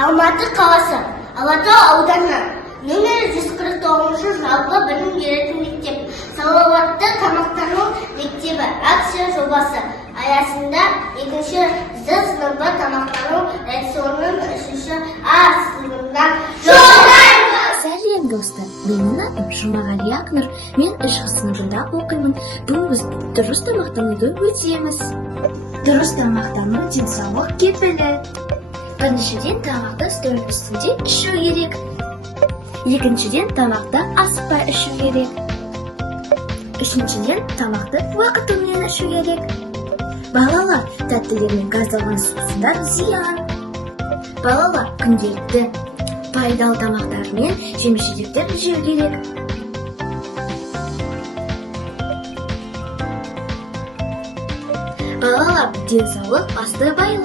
Алматы қаласы, Алатау ауданы, нөмірі 149 жалпы білім беретін мектеп, салауатты тамақтану мектебі акция жобасы аясында 2-ші З сыныбы тамақтану рационын 3-ші А сыныбынан жолдаймыз. Сәлем достар, менің атым Жұмағали Ақнұр, мен 3 сыныбында оқимын. Бүгін біз дұрыс тамақтануды өтеміз. Дұрыс тамақтану денсаулық кепілі. Біріншіден, тамақты үстел үстінде ішу керек. Екіншіден, тамақты асықпай ішу керек. Үшіншіден, тамақты уақытымен ішу керек. Балалар, тәттілер мен газдалған сусындар зиян. Балалар, күнделікті пайдалы тамақтар мен жеміс-жидектер жеу керек. Балалар, денсаулық басты байлық.